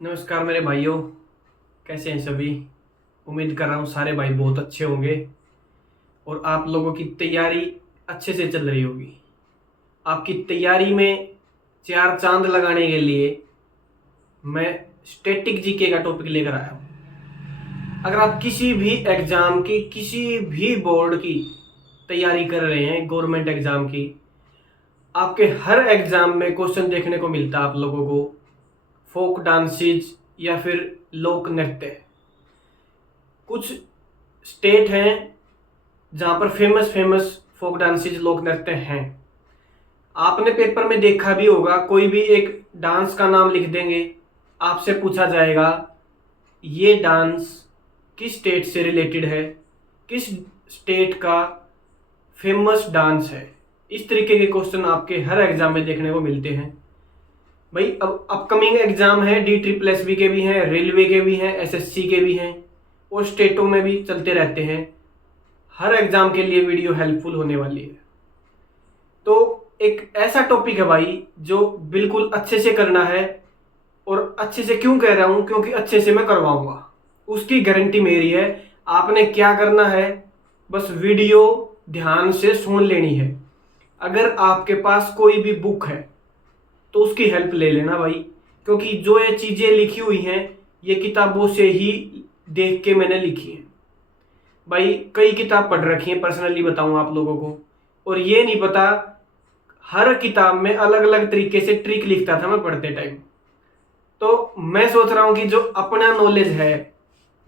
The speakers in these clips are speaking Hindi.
नमस्कार मेरे भाइयों। कैसे हैं सभी। उम्मीद कर रहा हूँ सारे भाई बहुत अच्छे होंगे और आप लोगों की तैयारी अच्छे से चल रही होगी। आपकी तैयारी में चार चांद लगाने के लिए मैं स्टैटिक जीके का टॉपिक लेकर आया हूँ। अगर आप किसी भी एग्जाम की, किसी भी बोर्ड की तैयारी कर रहे हैं, गवर्नमेंट एग्जाम की, आपके हर एग्जाम में क्वेश्चन देखने को मिलता है आप लोगों को फोक डांसेज या फिर लोक नृत्य। कुछ स्टेट हैं जहाँ पर फेमस फेमस फोक डांसेज, लोक नृत्य हैं। आपने पेपर में देखा भी होगा, कोई भी एक डांस का नाम लिख देंगे, आपसे पूछा जाएगा ये डांस किस स्टेट से रिलेटेड है, किस स्टेट का फेमस डांस है। इस तरीके के क्वेश्चन आपके हर एग्जाम में देखने को मिलते हैं। भाई अब अपकमिंग एग्जाम है, DSSB के भी हैं, रेलवे के भी हैं, SSC के भी हैं और स्टेटों में भी चलते रहते हैं। हर एग्जाम के लिए वीडियो हेल्पफुल होने वाली है। तो एक ऐसा टॉपिक है भाई जो बिल्कुल अच्छे से करना है। और अच्छे से क्यों कह रहा हूं, क्योंकि अच्छे से मैं करवाऊंगा, उसकी गारंटी मेरी है। आपने क्या करना है, बस वीडियो ध्यान से सुन लेनी है। अगर आपके पास कोई भी बुक है तो उसकी हेल्प ले लेना भाई, क्योंकि जो ये चीजें लिखी हुई हैं ये किताबों से ही देख के मैंने लिखी है। भाई कई किताब पढ़ रखी है, पर्सनली बताऊं आप लोगों को, और ये नहीं पता हर किताब में अलग अलग तरीके से ट्रिक लिखता था मैं पढ़ते टाइम। तो मैं सोच रहा हूं कि जो अपना नॉलेज है,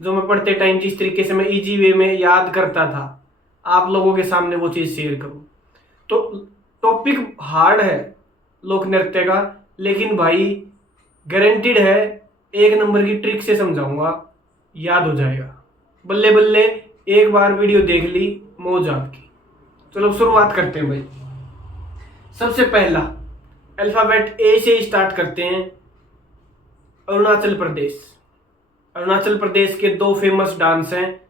जो मैं पढ़ते टाइम जिस तरीके से मैं इजी वे में याद करता था, आप लोगों के सामने वो चीज शेयर करूं। तो टॉपिक हार्ड है लोक नृत्य का, लेकिन भाई गारंटीड है, एक नंबर की ट्रिक से समझाऊंगा, याद हो जाएगा बल्ले बल्ले। एक बार वीडियो देख ली, मौज आपकी। चलो शुरुआत करते हैं भाई। सबसे पहला अल्फाबेट ए से स्टार्ट करते हैं। अरुणाचल प्रदेश। अरुणाचल प्रदेश के दो फेमस डांस हैं।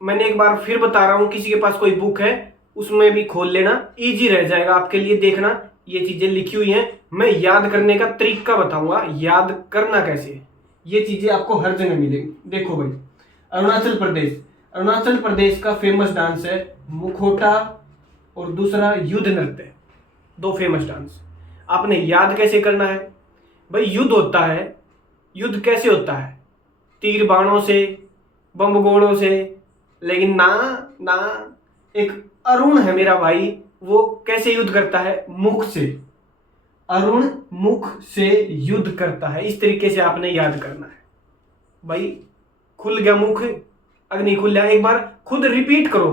मैंने एक बार फिर बता रहा हूं, किसी के पास कोई बुक है उसमें भी खोल लेना, इजी रह जाएगा आपके लिए। देखना ये चीजें लिखी हुई हैं, मैं याद करने का तरीका बताऊंगा, याद करना कैसे, ये चीजें आपको हर जगह मिलेंगी। देखो भाई, अरुणाचल प्रदेश, अरुणाचल प्रदेश का फेमस डांस है मुखोटा और दूसरा युद्ध नृत्य। दो फेमस डांस। आपने याद कैसे करना है भाई। युद्ध होता है, युद्ध कैसे होता है, तीर बाणों से, बम गोलों से, लेकिन ना ना, एक अरुण है मेरा भाई, वो कैसे युद्ध करता है, मुख से। अरुण मुख से युद्ध करता है, इस तरीके से आपने याद करना है भाई। खुल गया मुख, अग्नि खुल गया, एक बार खुद रिपीट करो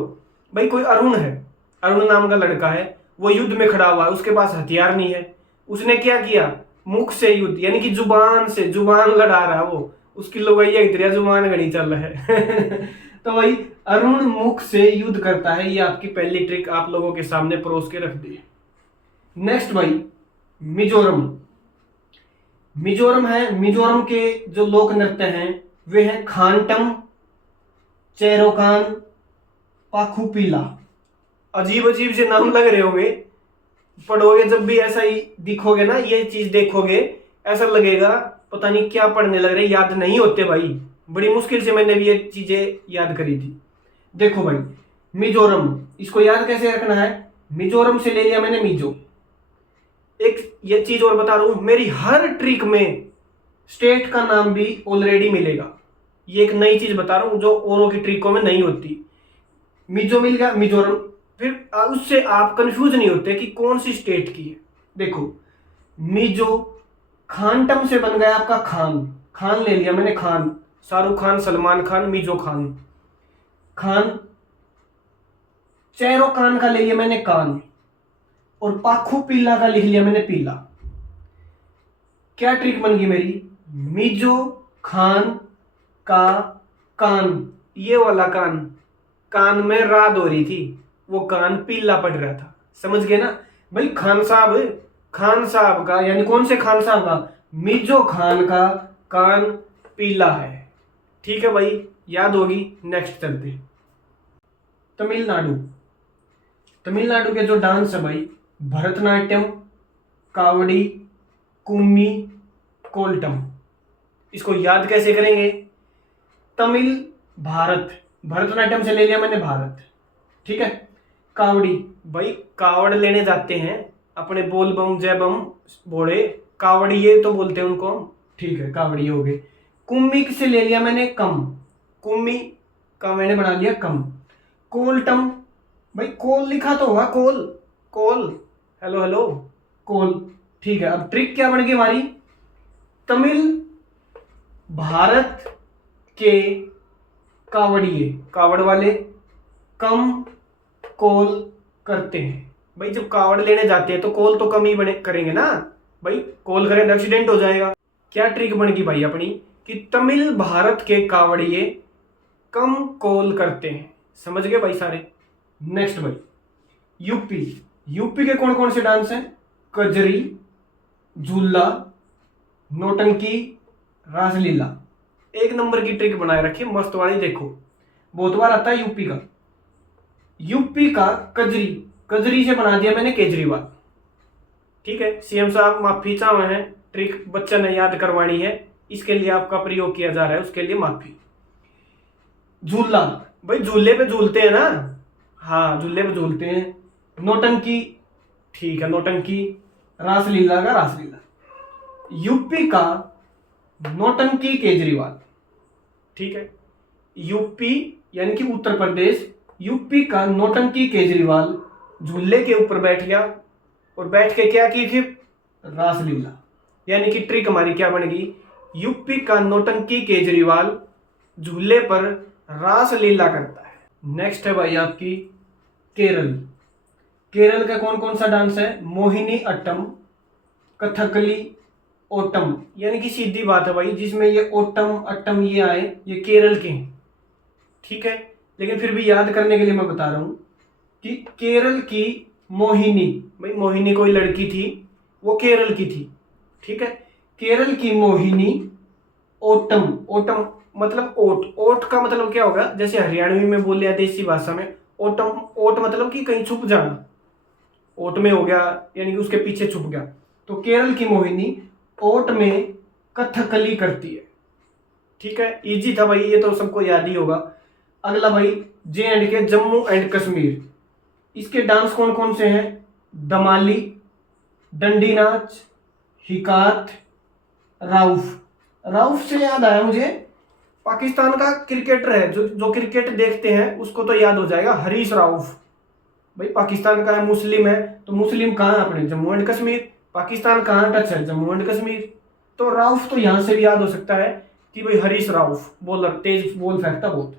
भाई। कोई अरुण है, अरुण नाम का लड़का है, वो युद्ध में खड़ा हुआ है, उसके पास हथियार नहीं है, उसने क्या किया, मुख से युद्ध, यानी कि जुबान से, जुबान लड़ा रहा है वो, उसकी लोगैया इतनी जुबान घड़ी चल रहा है तो भाई अरुण मुख से युद्ध करता है। ये आपकी पहली ट्रिक आप लोगों के सामने परोस के रख दी। नेक्स्ट भाई, मिजोरम। मिजोरम है, मिजोरम के जो लोक नृत्य हैं वे हैं खानटम, चेरोकान, पाखुपीला। अजीब अजीब से नाम लग रहे होंगे, पढ़ोगे जब भी ऐसा ही दिखोगे ना, ये चीज देखोगे ऐसा लगेगा पता नहीं क्या पढ़ने लग रहे, याद नहीं होते भाई। बड़ी मुश्किल से मैंने भी ये चीजें याद करी थी। देखो भाई, मिजोरम, इसको याद कैसे रखना है, मिजोरम से ले लिया मैंने मिजो। एक ये चीज और बता रहा हूं, मेरी हर ट्रिक में स्टेट का नाम भी ऑलरेडी मिलेगा। ये एक नई चीज बता रहा हूं जो औरों की ट्रिकों में नहीं होती। मिजो मिल गया, मिजोरम, फिर उससे आप कंफ्यूज नहीं होते कि कौन सी स्टेट की है। देखो, मिजो, खानटम से बन गया आपका खान, खान ले लिया मैंने, खान, शाहरुख खान, सलमान खान, मिजो खान, खान। चेरो कान का ले लिया मैंने, कान, और पाखू पीला का लिख लिया मैंने, पीला। क्या ट्रिक बन गई मेरी, मिजो खान का कान, ये वाला कान, कान में रात हो रही थी, वो कान पीला पड़ रहा था, समझ गए ना भाई। खान साहब, खान साहब का, यानी कौन से खान साहब का, मिजो खान का कान पीला है। ठीक है भाई, याद होगी। नेक्स्ट चलते, तमिलनाडु। तमिलनाडु के जो डांस है भाई, भरतनाट्यम, कावड़ी, कुम्मी, कोल्टम। इसको याद कैसे करेंगे? तमिल भारत, भरतनाट्यम से ले लिया मैंने भारत, ठीक है। कावड़ी, भाई कावड़ लेने जाते हैं अपने बोल बम जय बम बोले, कावड़ी ये तो बोलते हैं उनको, ठीक है कावड़ी हो गए। कुम्मी से ले लिया मैंने कम, कुम्मी का मैंने बना लिया कम। कोलटम, भाई कोल लिखा तो होगा, कोल कोल, हेलो हेलो कोल, ठीक है। अब ट्रिक क्या बन गई हमारी? तमिल भारत के कावड़िए, कावड़ वाले कम कोल करते हैं। भाई जब कावड़ लेने जाते हैं तो कोल तो कम ही बने करेंगे ना, भाई कोल करें तो एक्सीडेंट हो जाएगा। क्या ट्रिक बन गई भाई अपनी कि तमिल भारत के कावड़िए कम कोल करते हैं। समझ गए भाई सारे? नेक्स्ट भाई यूपी, यूपी के कौन कौन से डांस हैं? कजरी, झूला, नौटंकी, रासलीला। एक नंबर की ट्रिक बनाए रखी मस्त वाली, देखो बहुत बार आता है यूपी का। यूपी का कजरी, कजरी से बना दिया मैंने केजरीवाल, ठीक है। सीएम साहब माफी चाहे हैं, ट्रिक बच्चा ने याद करवानी है, इसके लिए आपका प्रयोग किया जा रहा है, उसके लिए माफी। झूला, भाई झूले पे झूलते हैं ना, हाँ झूले पे झूलते हैं। नौटंकी, ठीक है नौटंकी। रासलीला का रासलीला। यूपी का नौटंकी केजरीवाल, ठीक है। यूपी यानी कि उत्तर प्रदेश, यूपी का नौटंकी केजरीवाल झूले के ऊपर बैठ गया और बैठ के क्या की थी? रासलीला। यानी कि ट्रिक हमारी क्या बन गई? यूपी का नौटंकी केजरीवाल झूले पर रासलीला करता है। नेक्स्ट है भाई आपकी केरल, केरल का कौन कौन सा डांस है? मोहिनी अट्टम, कथकली, ओटम। यानी कि सीधी बात है भाई, जिसमें ये ओटम अट्टम ये आए ये केरल के हैं, ठीक है। लेकिन फिर भी याद करने के लिए मैं बता रहा हूं कि केरल की मोहिनी, भाई मोहिनी कोई लड़की थी, वो केरल की थी, ठीक है। केरल की मोहिनी ओटम, ओटम मतलब ओट, ओट का मतलब क्या होगा? जैसे हरियाणवी में बोल लिया देसी भाषा में ओटम, ओट मतलब कि कहीं छुप जाना, ओट में हो गया यानी कि उसके पीछे छुप गया। तो केरल की मोहिनी ओट में कथकली करती है, ठीक है। इजी था भाई, ये तो सबको याद ही होगा। अगला भाई जे एंड के, जम्मू एंड कश्मीर, इसके डांस कौन कौन से हैं? दमाली, डंडी नाच, हिकात, राउफ। राउफ से याद आया मुझे, पाकिस्तान का क्रिकेटर है, जो क्रिकेट देखते हैं उसको तो याद हो जाएगा, हरीश राउफ। भाई पाकिस्तान का है, मुस्लिम है, तो मुस्लिम कहाँ है अपने? जम्मू एंड कश्मीर। पाकिस्तान कहाँ टच है? जम्मू एंड कश्मीर। तो राउफ तो यहां से भी याद हो सकता है कि भाई हरीश राउफ, बॉलर, तेज बॉल फेंकता बहुत।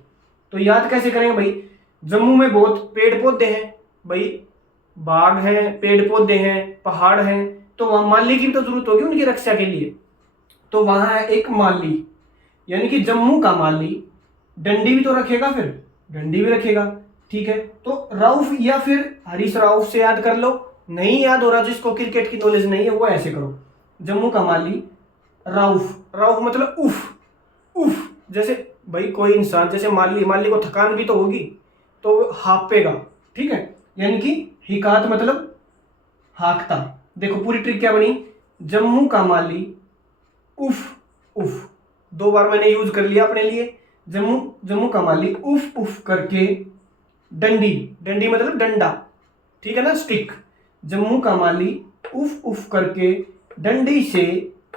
तो याद कैसे करेंगे भाई? जम्मू में बहुत पेड़ पौधे हैं, भाई बाग हैं, पेड़ पौधे हैं, पहाड़ हैं, तो वहां माली की भी तो जरूरत होगी उनकी रक्षा के लिए, तो वहां है एक माली, यानी कि जम्मू का माली। डंडी भी तो रखेगा, फिर डंडी भी रखेगा, ठीक है। तो राउफ या फिर हरीश राउफ से याद कर लो। नहीं याद हो रहा, जिसको क्रिकेट की नॉलेज नहीं है वो ऐसे करो, जम्मू का माली राउफ, राउफ मतलब उफ, उफ। जैसे भाई कोई इंसान जैसे माली, माली को थकान भी तो होगी तो वो हाँपेगा, ठीक है। यानी कि हिकात मतलब हाँकता। देखो पूरी ट्रिक क्या बनी? जम्मू का माली उफ उफ, दो बार मैंने यूज कर लिया अपने लिए। जम्मू का माली उफ उफ करके डंडी, डंडी मतलब डंडा, ठीक है ना, स्टिक। जम्मू का माली उफ उफ करके डंडी से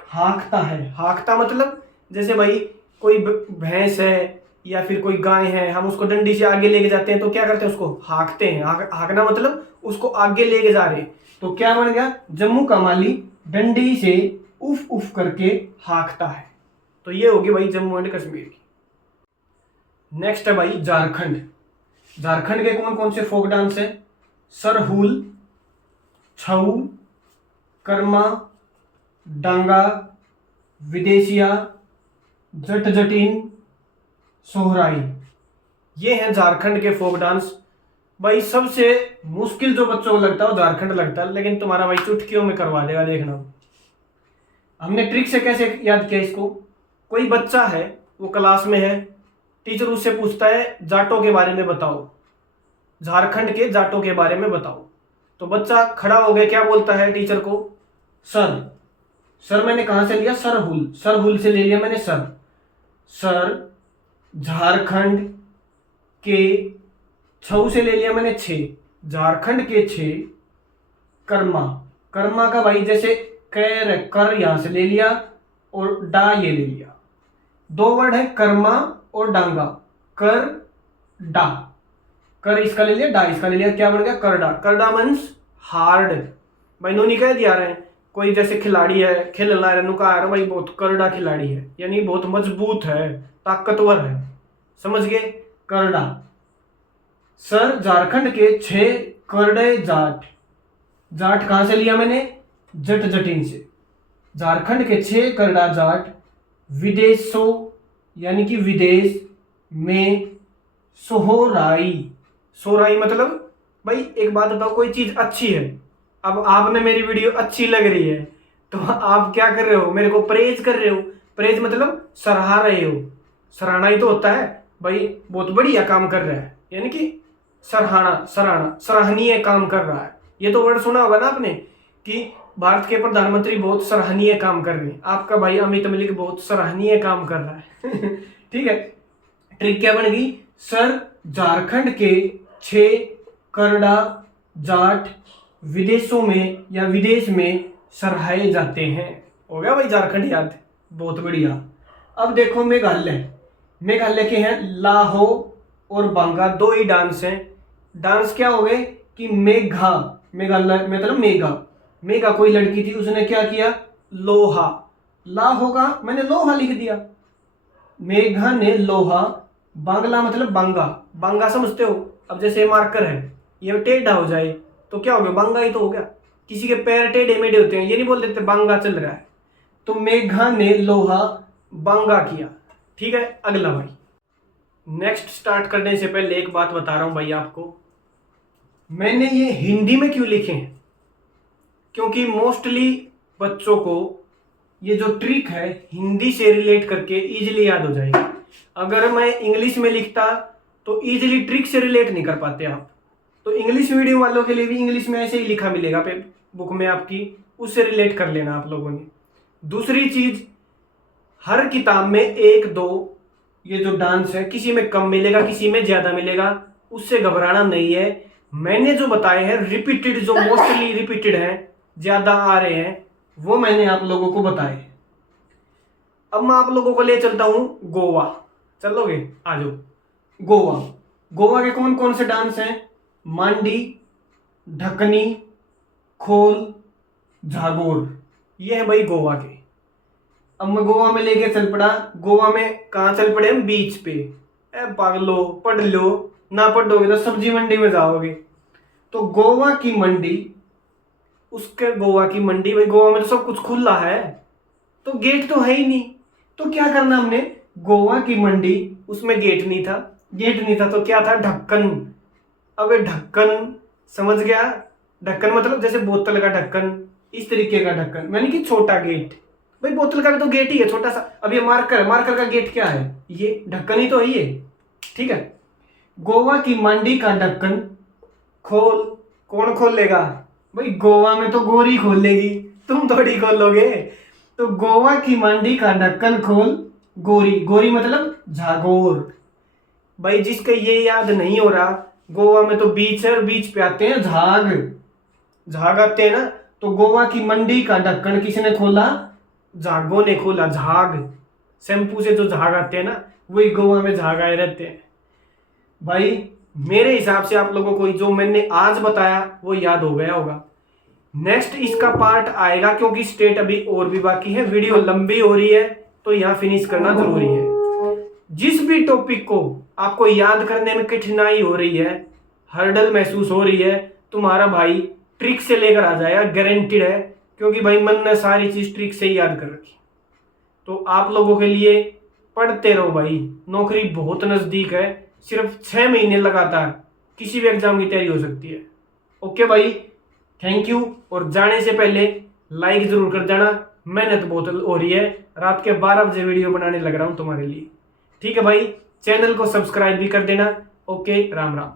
हाँकता है। हाँकता मतलब जैसे भाई कोई भैंस है या फिर कोई गाय है, हम उसको डंडी से आगे लेके जाते हैं तो क्या करते हैं? उसको हाँकते हैं। हाँकना मतलब उसको आगे लेके जा रहे हैं। तो क्या बन गया? जम्मू का माली डंडी से उफ उफ करके हाँकता है। तो ये होगी भाई जम्मू एंड कश्मीर की। नेक्स्ट है भाई झारखंड, झारखंड के कौन कौन से फोक डांस है? सरहुल, छऊ, कर्मा, डांगा, विदेशिया, जट जटिन, सोहराई। ये हैं झारखंड के फोक डांस। भाई सबसे मुश्किल जो बच्चों को लगता है वो झारखंड लगता है, लेकिन तुम्हारा भाई चुटकियों में करवा देगा, देखना। हमने ट्रिक से कैसे याद किया इसको? कोई बच्चा है, वो क्लास में है, टीचर उससे पूछता है जाटों के बारे में बताओ, झारखंड के जाटों के बारे में बताओ। तो बच्चा खड़ा हो गया, क्या बोलता है टीचर को? सर, सर मैंने कहाँ से लिया? सरहुल, सरहुल से ले लिया मैंने सर। सर, झारखंड के, छऊ से ले लिया मैंने छे, झारखंड के छे। कर्मा, कर्मा का भाई जैसे कर, कर यहां से ले लिया और डा ये ले लिया। दो वर्ड है कर्मा और डांगा, कर डा। कर इसका ले लिया, डा इसका ले लिया, क्या बन गया? करडा। करडा मीन्स हार्ड। भाई नो नहीं कह दिया रहे, कोई जैसे खिलाड़ी है, खेल रहा है, नुका रहा भाई बहुत करडा खिलाड़ी है, यानी बहुत मजबूत है, ताकतवर है, समझ गए? करडा। सर, झारखंड के 6 करड़े जाट। जाट कहां से लिया मैंने? जट जटिन से। झारखंड के 6 करड़ा जाट विदेशों, यानी कि विदेश में सोहराई। सोहराई मतलब भाई एक बात बताओ, कोई चीज अच्छी है, अब आपने मेरी वीडियो अच्छी लग रही है तो आप क्या कर रहे हो? मेरे को प्रेज कर रहे हो। प्रेज मतलब सराहा रहे हो। सराहना ही तो होता है भाई, बहुत बढ़िया काम कर रहा है, यानी कि सराहना, सराहना, सराहनीय काम कर रहा है। ये तो वर्ड सुना होगा ना आपने कि भारत के प्रधानमंत्री बहुत सराहनीय काम कर रहे हैं। आपका भाई अमित मलिक बहुत सराहनीय काम कर रहा है ठीक है। ट्रिक क्या बन गई? सर, झारखंड के 6 करड़ा जाट विदेशों में या विदेश में सराहे जाते हैं। हो गया भाई झारखंड याद, बहुत बढ़िया। अब देखो मेघालय, मेघालय के हैं लाहो और बांगा, दो ही डांस हैं। डांस क्या हो गए कि मेघा, मेघालय मतलब मेघा, मेघा कोई लड़की थी, उसने क्या किया? लोहा, लाहो का मैंने लोहा लिख दिया। मेघा ने लोहा, बांग्ला मतलब बांगा, बांगा समझते हो? अब जैसे मार्कर है, ये टेढ़ा हो जाए तो क्या हो गया? बांगा ही तो हो गया। किसी के पैर टेढ़े मेढ़े होते हैं, ये नहीं बोल देते बांगा चल रहा है। तो मेघा ने लोहा बांगा किया। ठीक है, अगला भाई। नेक्स्ट स्टार्ट करने से पहले एक बात बता रहा हूं भाई आपको, मैंने ये हिंदी में क्यों लिखे हैं? क्योंकि मोस्टली बच्चों को ये जो ट्रिक है हिंदी से रिलेट करके इजीली याद हो जाएगी। अगर मैं इंग्लिश में लिखता तो इजीली ट्रिक से रिलेट नहीं कर पाते आप। तो इंग्लिश मीडियम वालों के लिए भी इंग्लिश में ऐसे ही लिखा मिलेगा पे बुक में आपकी, उससे रिलेट कर लेना आप लोगों ने। दूसरी चीज, हर किताब में 1-2 ये जो डांस है, किसी में कम मिलेगा, किसी में ज्यादा मिलेगा, उससे घबराना नहीं है। मैंने जो बताए हैं रिपीटेड, जो मोस्टली रिपीटेड हैं, ज्यादा आ रहे हैं, वो मैंने आप लोगों को बताए। अब मैं आप लोगों को ले चलता हूं गोवा, चलोगे? आ जाओ। गोवा, गोवा के कौन कौन से डांस हैं? मांडी, ढकनी, खोल, झागोर, ये है भाई गोवा के। अब मैं गोवा में लेके चल पड़ा। गोवा में कहाँ चल पड़े हम? बीच पे। पागलो, पढ़ लो, ना पढ़ोगे तो सब्जी मंडी में जाओगे। तो गोवा की मंडी, उसके गोवा की मंडी, भाई गोवा में तो सब कुछ खुला है, तो गेट तो है ही नहीं, तो क्या करना हमने? गोवा की मंडी, उसमें गेट नहीं था, गेट नहीं था तो क्या था? ढक्कन। अब ढक्कन समझ गया? ढक्कन मतलब जैसे बोतल का ढक्कन, इस तरीके का ढक्कन, यानी कि छोटा गेट। भाई बोतल का भी तो गेट ही है छोटा सा। अब ये मार्कर, मार्कर का गेट क्या है? ये ढक्कन ही तो है ये। ठीक है, गोवा की मंडी का ढक्कन खोल। कौन खोलेगा? भाई गोवा में तो गोरी खोल लेगी, तुम थोड़ी खोलोगे। तो गोवा की मंडी का ढक्कन खोल गोरी। गोरी मतलब झागोर। भाई जिसके ये याद नहीं हो रहा, गोवा में तो बीच है और बीच पे आते हैं झाग, झाग आते हैं ना। तो गोवा की मंडी का ढक्कन किसने खोला? झागों ने खोला। झाग, शैम्पू से जो झाग आते हैं ना, वही गोवा में झाग आए रहते हैं। भाई मेरे हिसाब से आप लोगों को जो मैंने आज बताया वो याद हो गया होगा। नेक्स्ट इसका पार्ट आएगा, क्योंकि स्टेट अभी और भी बाकी है, वीडियो लंबी हो रही है तो यहाँ फिनिश करना जरूरी है। जिस भी टॉपिक को आपको याद करने में कठिनाई हो रही है, हर्डल महसूस हो रही है, तुम्हारा भाई ट्रिक से लेकर आ जाएगा, गारंटीड है। क्योंकि भाई मन ने सारी चीज ट्रिक से ही याद कर रखी। तो आप लोगों के लिए पढ़ते रहो भाई, नौकरी बहुत नजदीक है, सिर्फ 6 महीने लगातार किसी भी एग्जाम की तैयारी हो सकती है। ओके भाई, थैंक यू। और जाने से पहले लाइक जरूर कर जाना, मेहनत बहुत हो रही है, रात के 12 बजे वीडियो बनाने लग रहा हूं तुम्हारे लिए। ठीक है भाई, चैनल को सब्सक्राइब भी कर देना। ओके, राम राम।